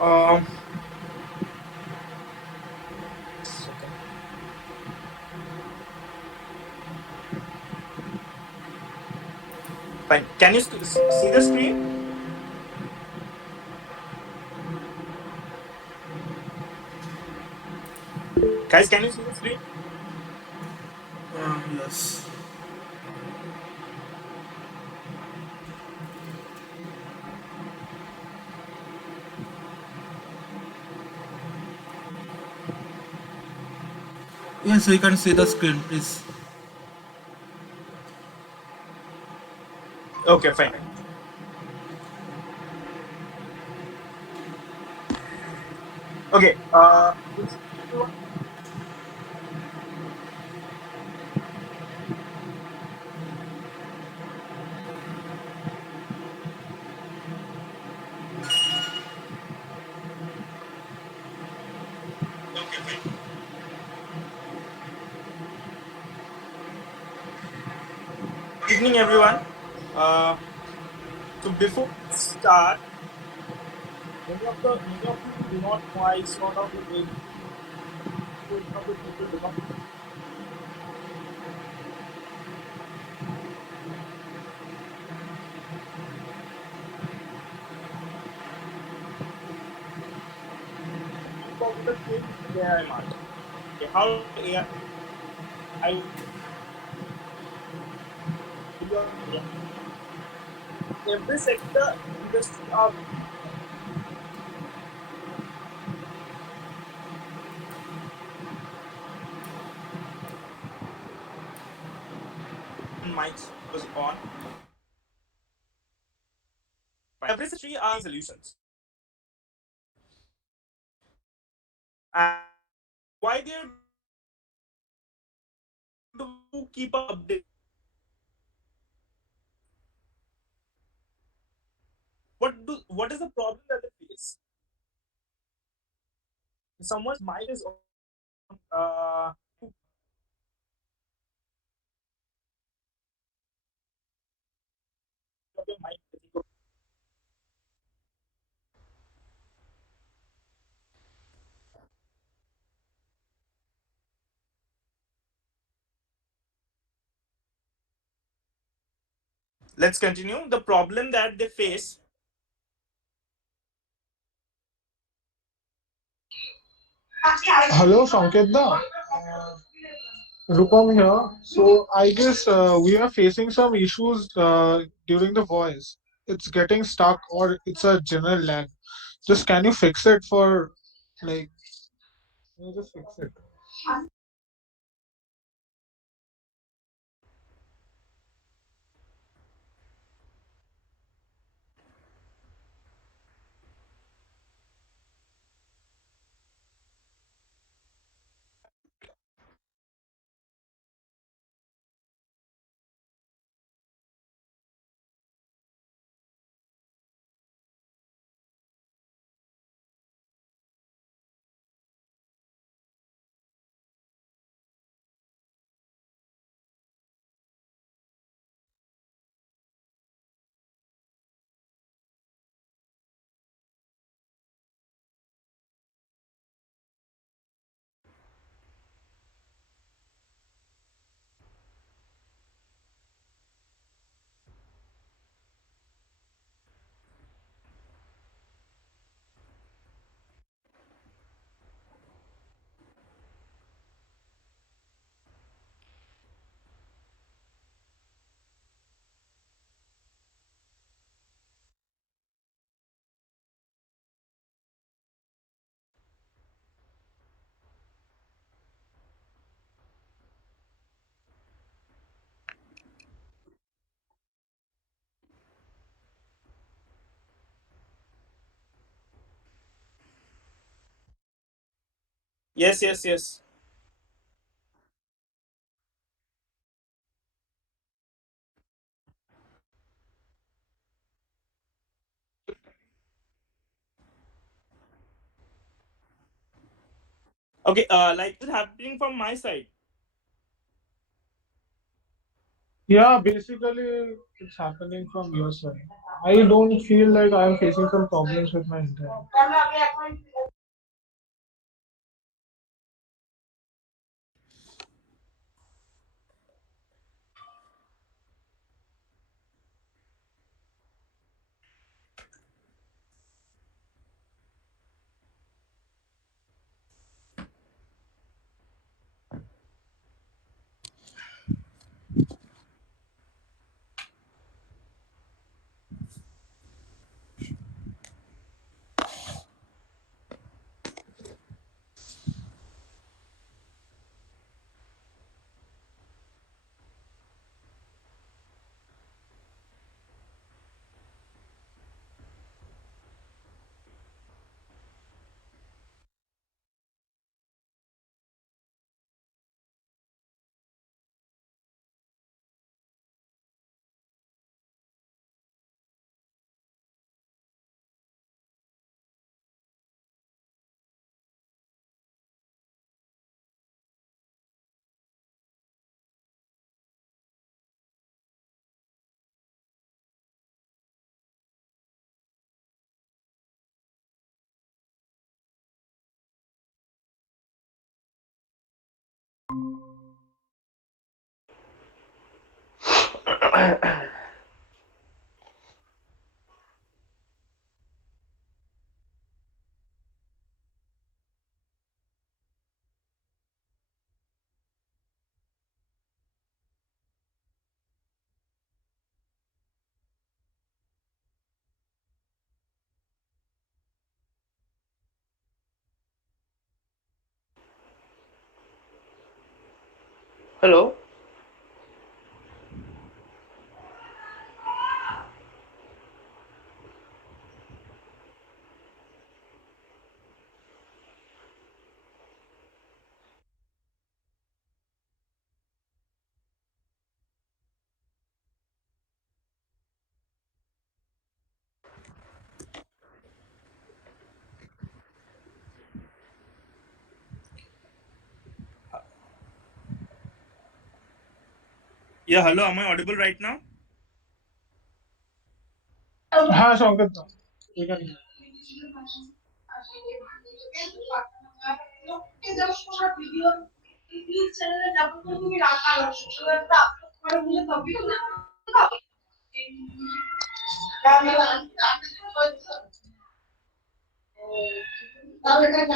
Um, Fine. Can you see the screen? Guys, can you see the screen? Yes. Yes, we can see the screen, please. Okay, fine. Okay. Good evening, everyone. So before we start, many of you do not know. I sort of maybe some of the people do not. TeamCognito came with AiMart. Okay, how AI? Every sector industry are mics was on. Every industry are solutions. And why they do keep update? What is the problem that they face? Someone's mic is on. Your mic. Let's continue. The problem that they face. Hello, Sanket. Rupam here. So I guess we are facing some issues during the voice. It's getting stuck or it's a general lag. Just can you fix it for like? Can you just fix it? Yes, yes, yes. Okay. Like it's happening from my side. Yeah, basically it's happening from your side. I don't feel like I'm facing some problems with my internet. Hello. Yeah, hello. Am I audible right now? हाँ Sanket, we can.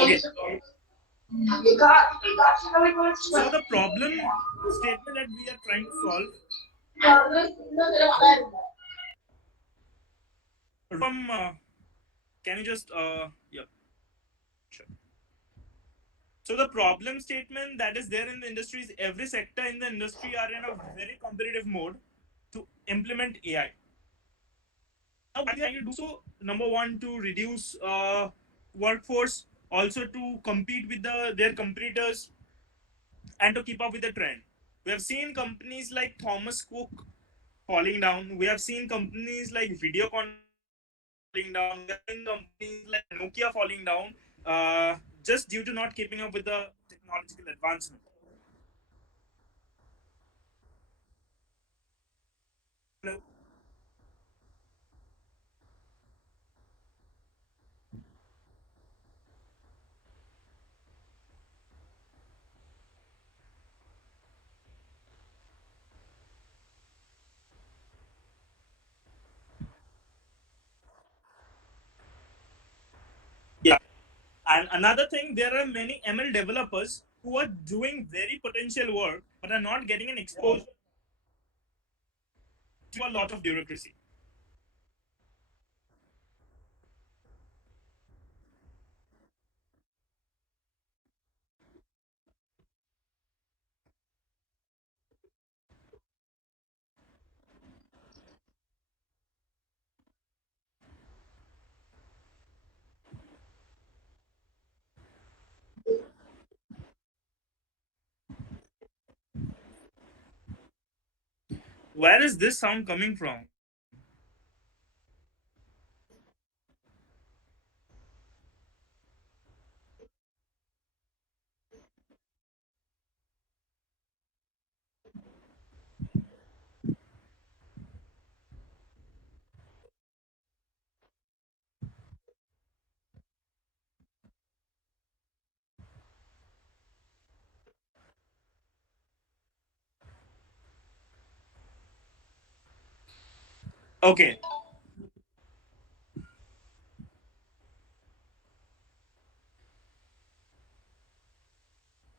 Okay. So the problem statement that we are trying to solve from can you just yeah, sure. So the problem statement that is there in the industry is every sector in the industry are in a very competitive mode to implement AI. Now, why they are trying to do so? Number one, to reduce workforce, also to compete with their competitors, and to keep up with the trend. We have seen companies like Thomas Cook falling down. We have seen companies like Videocon falling down. We have seen companies like Nokia falling down just due to not keeping up with the technological advancement. Hello? Yeah. And another thing, there are many ML developers who are doing very potential work but are not getting an exposure to a lot of bureaucracy. Where is this sound coming from? Okay,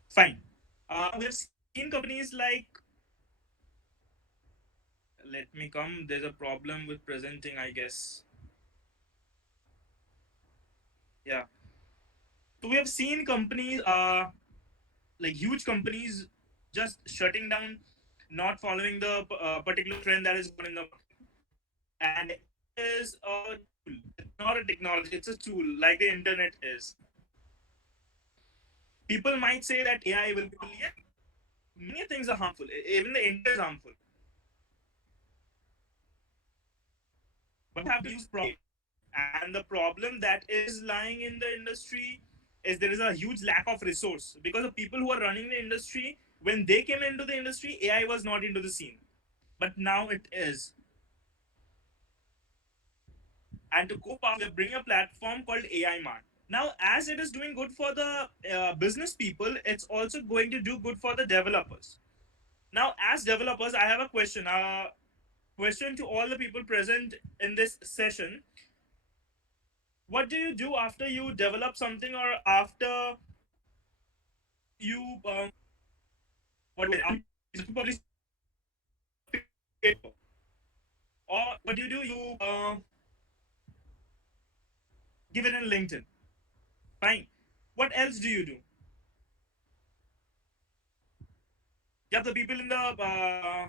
fine. We have seen companies like, let me come. There's a problem with presenting, I guess. Yeah. So we have seen companies, like huge companies, just shutting down, not following the particular trend that is going in the market. And AI is a tool. It's not a technology. It's a tool, like the internet is. People might say that AI will be cool. Yeah, many things are harmful. Even the internet is harmful. But you have to use properly. And the problem that is lying in the industry is there is a huge lack of resource, because the people who are running the industry, when they came into the industry, AI was not into the scene, but now it is. And to cope up, we bring a platform called AiMart. Now, as it is doing good for the business people, it's also going to do good for the developers. Now, as developers, I have a question. Question to all the people present in this session. What do you do after you develop something, or after you what is it, publish paper, or what do? You give it in LinkedIn. Fine. What else do you do? Yeah, the people in the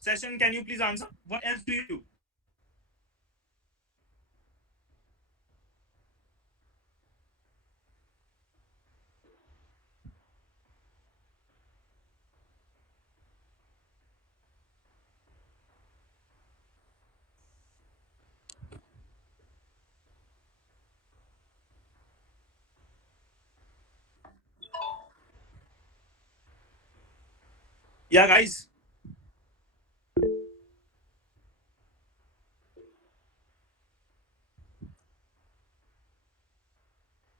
session, can you please answer? What else do you do? Yeah, guys,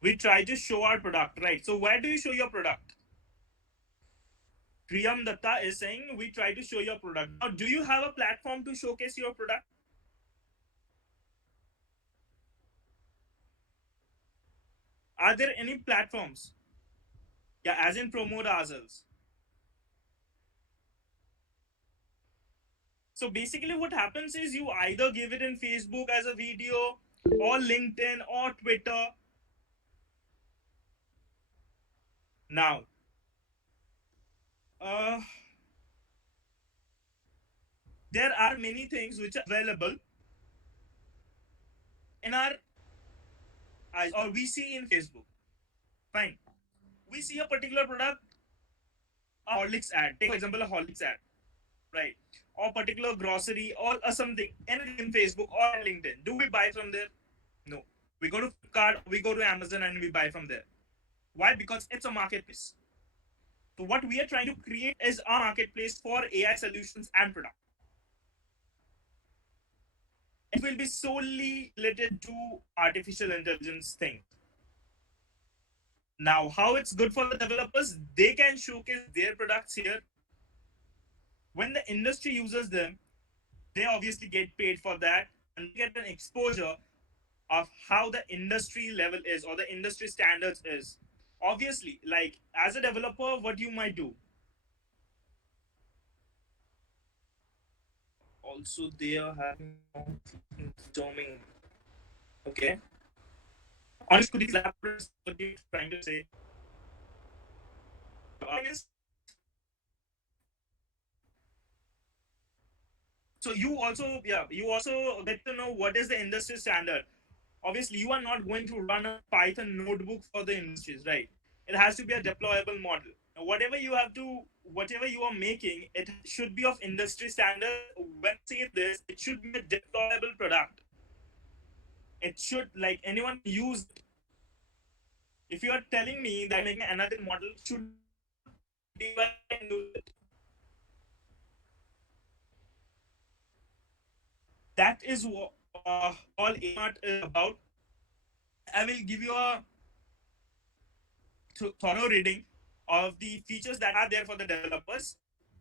we try to show our product, right? So where do you show your product? Priyam Datta is saying we try to show your product. Now, do you have a platform to showcase your product? Are there any platforms? Yeah, as in promote ourselves. So basically, what happens is you either give it in Facebook as a video, or LinkedIn, or Twitter. Now, uh, there are many things which are available in our eyes, or we see in Facebook. Fine. We see a particular product, a Horlicks ad. Take for example a Horlicks ad, right? Or particular grocery, or something, anything in Facebook or in LinkedIn. Do we buy from there? No. We go to Flipkart, we go to Amazon, and we buy from there. Why? Because it's a marketplace. So what we are trying to create is a marketplace for AI solutions and products. It will be solely related to artificial intelligence things. Now, how it's good for the developers, they can showcase their products here. When the industry uses them, they obviously get paid for that, and get an exposure of how the industry level is, or the industry standards is. Obviously, like as a developer, what you might do. Also, they are having domain. Okay. Honest, could you elaborate what you're trying to say? So you also, yeah, you also get to know what is the industry standard. Obviously, you are not going to run a Python notebook for the industries, right? It has to be a deployable model. Now, whatever you are making, it should be of industry standard. When I say this, it should be a deployable product. It should, like, anyone can use it. If you are telling me that making another model should be, I can use it. That is what all AiMart is about. I will give you a thorough reading of the features that are there for the developers.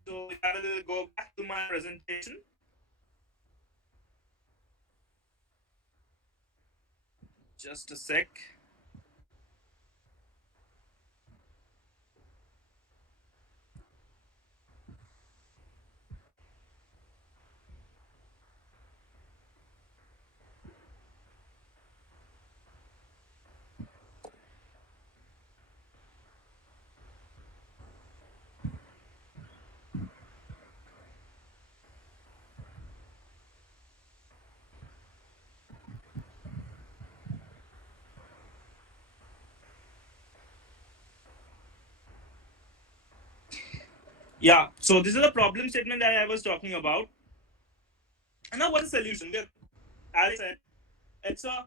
So if I will go back to my presentation. Just a sec. Yeah. So this is the problem statement that I was talking about. And now what's the solution? As I said, it's a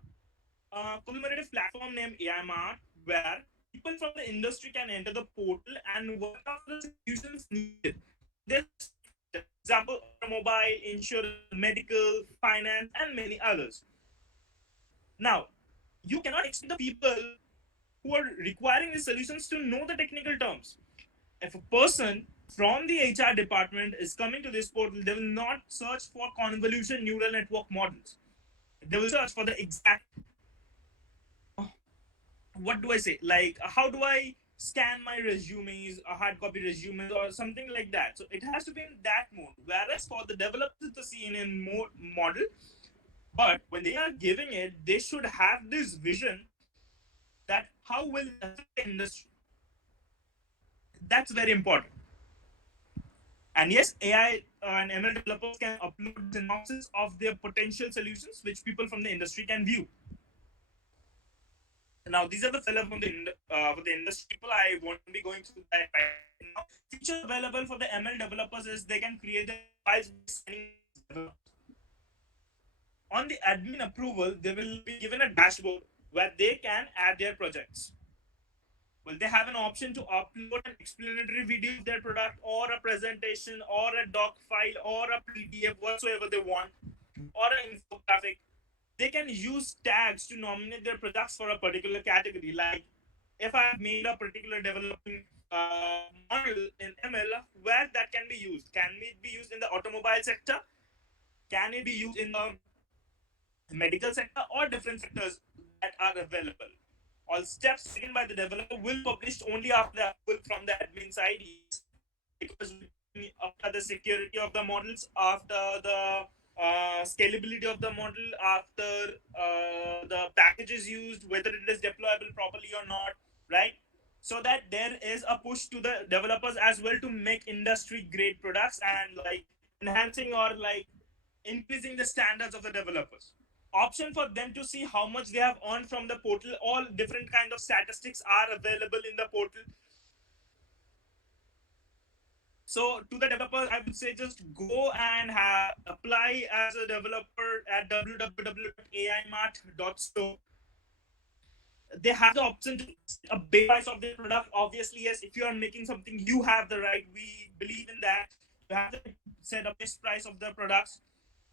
collaborative platform named AiMart where people from the industry can enter the portal and work out the solutions needed. There's example automobile, insurance, medical, finance, and many others. Now, you cannot expect the people who are requiring the solutions to know the technical terms. If a person from the HR department is coming to this portal, they will not search for convolution neural network models. They will search for the exact, what do I say? Like, how do I scan my resumes, hard copy resumes, or something like that? So it has to be in that mode. Whereas for the developers to see in more model, but when they are giving it, they should have this vision that how will it affect the industry. That's very important. And yes, AI and ML developers can upload synopsis of their potential solutions, which people from the industry can view. Now, these are the fellow from for the industry people. I won't be going through that right now. Features available for the ML developers is they can create the files by signing on the admin approval. They will be given a dashboard where they can add their projects. Well, they have an option to upload an explanatory video of their product or a presentation or a doc file or a PDF, whatsoever they want, or an infographic. They can use tags to nominate their products for a particular category. Like if I've made a particular developing model in ML, where that can be used? Can it be used in the automobile sector? Can it be used in the medical sector or different sectors that are available? All steps taken by the developer will published only after the approval from the admin side. Yes, because after the security of the models, after the scalability of the model, after the packages used, whether it is deployable properly or not, right? So that there is a push to the developers as well to make industry grade products and like enhancing or like increasing the standards of the developers. Option for them to see how much they have earned from the portal. All different kind of statistics are available in the portal. So to the developers, I would say just go and apply as a developer at www.aimart.store. They have the option to set a base price of their product. Obviously, yes, if you are making something, you have the right. We believe in that. You have to set a base price of the products,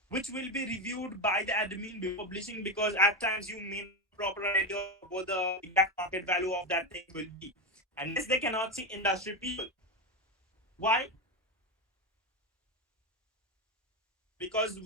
which will be reviewed by the admin before publishing, because at times you may not have a proper idea of what the exact market value of that thing will be. And yes, they cannot see industry people. Why? Because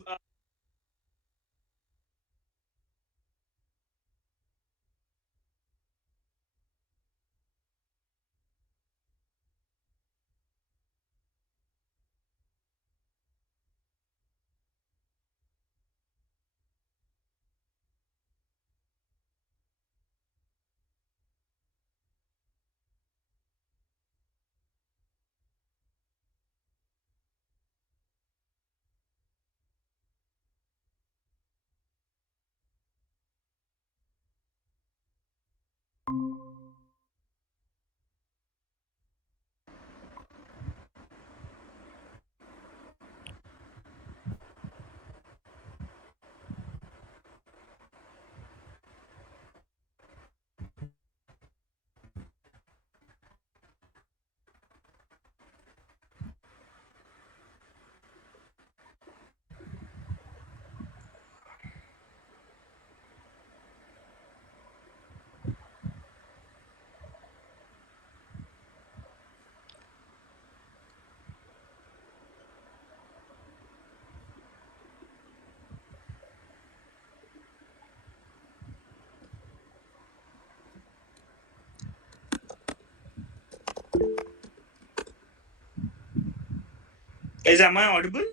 Am I audible?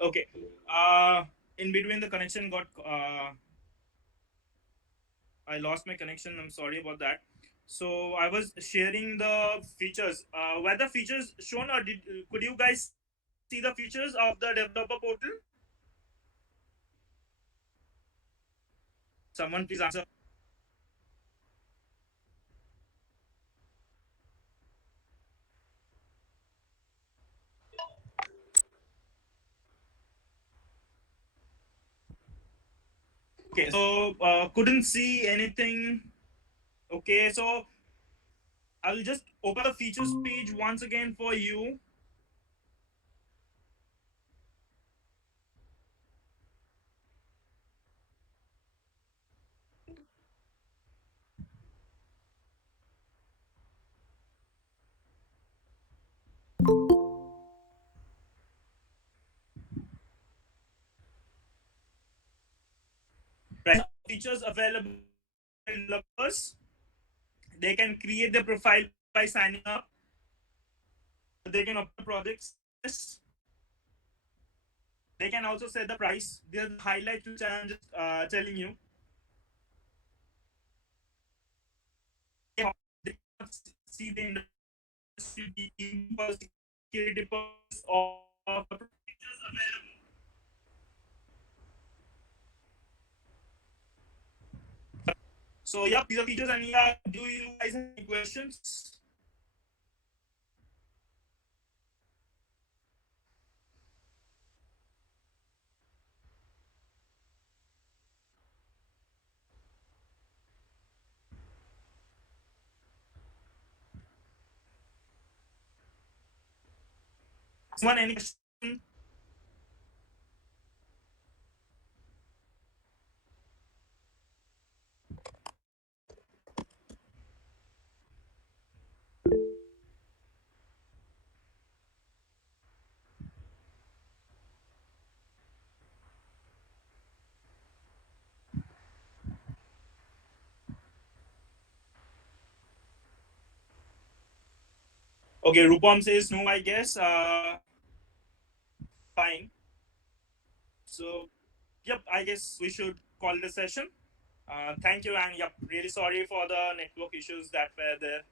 Okay. In between the connection got I lost my connection. I'm sorry about that. So I was sharing the features. Were the features shown, or could you guys see the features of the developer portal? Someone please answer. Okay, so couldn't see anything. Okay, so I'll just open the features page once again for you. Right, features available in developers. They can create their profile by signing up. They can open projects. They can also set the price. There's the highlights which I'm just telling you. They can see the industry for security purpose of features available. So yeah, these are features, and yeah, do you guys have any questions? Someone any question? Okay, Rupam says no, I guess. Fine. So, yep, I guess we should call it a session. Thank you, and yep, really sorry for the network issues that were there